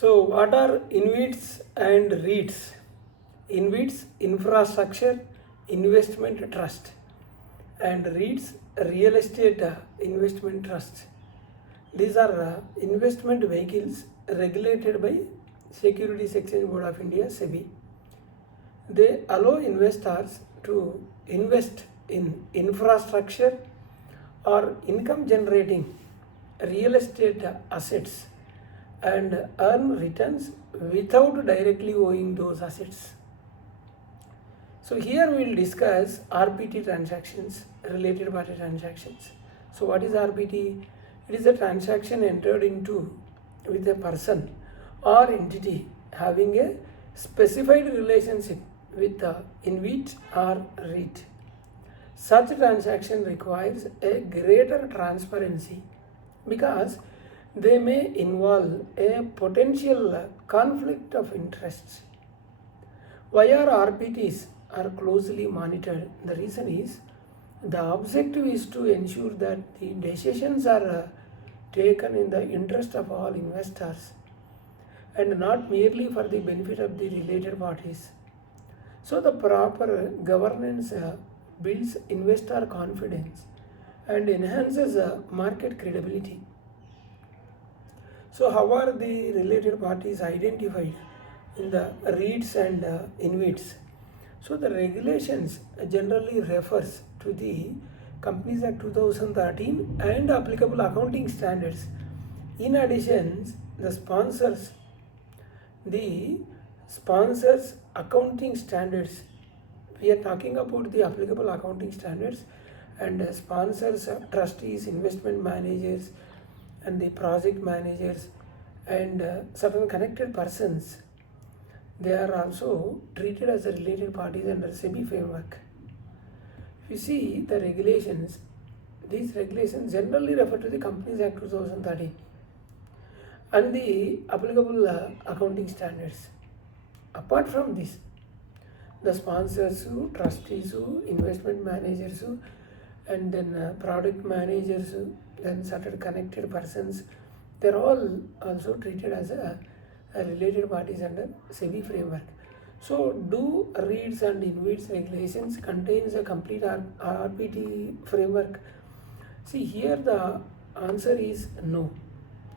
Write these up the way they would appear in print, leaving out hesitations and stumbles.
So, what are InvITs and REITs? InvITs, Infrastructure Investment Trust, and REITs, Real Estate Investment Trust. These are investment vehicles regulated by Securities Exchange Board of India, SEBI. They allow investors to invest in infrastructure or income generating real estate assets and earn returns without directly owning those assets. So here we will discuss RPT transactions, related party transactions. So what is RPT? It is a transaction entered into with a person or entity having a specified relationship with the InvIT or REIT. Such transaction requires a greater transparency because they may involve a potential conflict of interests. Why are RPTs are closely monitored? The reason is the objective is to ensure that the decisions are taken in the interest of all investors and not merely for the benefit of the related parties. So the proper governance builds investor confidence and enhances market credibility. So how are the related parties identified in the REITs and InvITs? So the regulations generally refers to the Companies Act 2013 and applicable accounting standards. In addition, the sponsors accounting standards. We are talking about the applicable accounting standards, and sponsors, trustees, investment managers, and the project managers, and certain connected persons. They are also treated as a related parties under SEBI framework. If you see the regulations, these regulations generally refer to the Companies Act 2013 and the applicable accounting standards. Apart from this, the sponsors, trustees, investment managers, and then product managers, then certain connected persons, they're all also treated as a related parties under SEBI framework. So, do REITs and InvITs regulations contains a complete RPT framework? See, here the answer is no.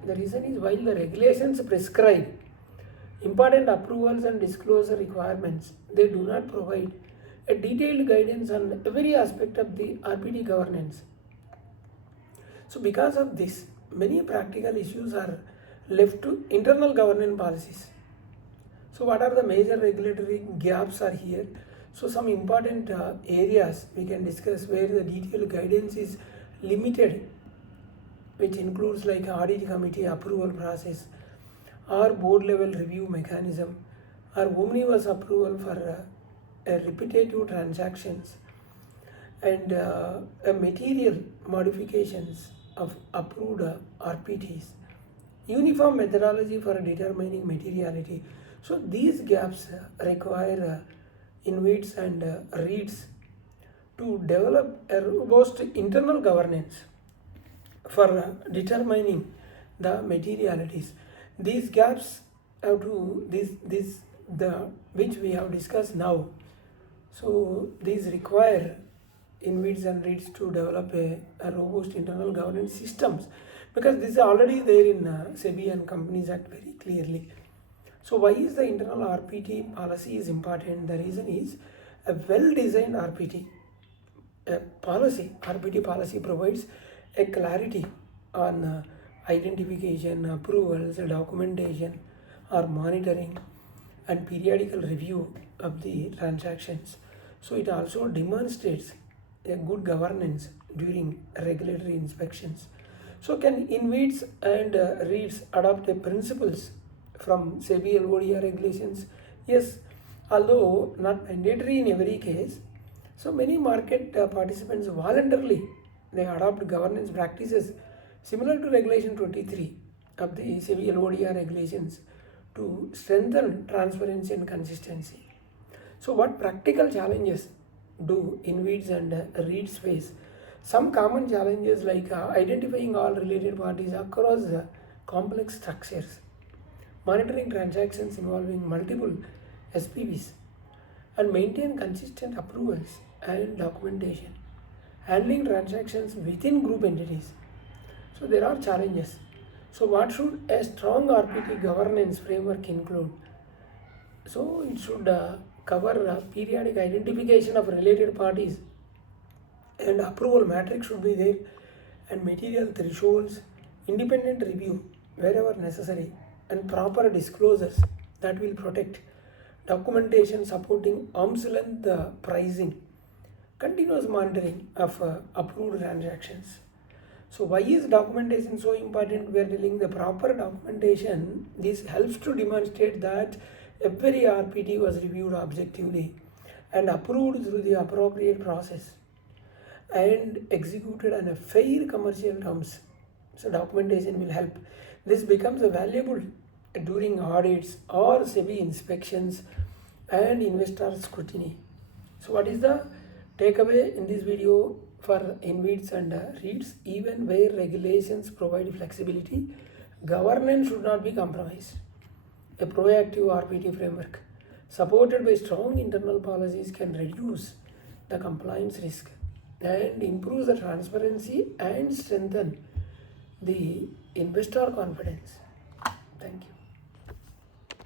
The reason is while the regulations prescribe important approvals and disclosure requirements, they do not provide a detailed guidance on every aspect of the RPT governance. So because of this, many practical issues are left to internal governance policies. So what are the major regulatory gaps are here? So some important areas we can discuss where the detailed guidance is limited, which includes like audit committee approval process or board level review mechanism or omnibus approval for repetitive transactions and material modifications of approved RPTs, uniform methodology for determining materiality. So these gaps require InvITs and REITs to develop a robust internal governance for determining the materialities. These gaps have to which we have discussed now. So these require InvITs and REITs to develop a robust internal governance systems because this is already there in SEBI and Companies Act very clearly. So why is the internal RPT policy is important? The reason is a well-designed RPT policy provides a clarity on identification, approvals, documentation or monitoring and periodical review of the transactions. So it also demonstrates a good governance during regulatory inspections. So can InvITs and REITs adopt the principles from SEBI LODR regulations? Yes, although not mandatory in every case. So many market participants voluntarily they adopt governance practices similar to Regulation 23 of the SEBI LODR regulations to strengthen transparency and consistency. So what practical challenges do InvITs and REITs face? Some common challenges like identifying all related parties across complex structures, monitoring transactions involving multiple SPVs, and maintain consistent approvals and documentation, handling transactions within group entities. So there are challenges. So what should a strong RPT governance framework include? So it should cover periodic identification of related parties, and approval matrix should be there, and material thresholds, independent review wherever necessary, and proper disclosures that will protect, documentation supporting arm's length pricing, continuous monitoring of approved transactions. So why is documentation so important? We are telling the proper documentation. This helps to demonstrate that every RPT was reviewed objectively and approved through the appropriate process and executed on a fair commercial terms. So documentation will help. This becomes valuable during audits or SEBI inspections and investor scrutiny. So what is the takeaway in this video? For InvITs and REITs, even where regulations provide flexibility, governance should not be compromised. A proactive RPT framework supported by strong internal policies can reduce the compliance risk and improve the transparency and strengthen the investor confidence. Thank you.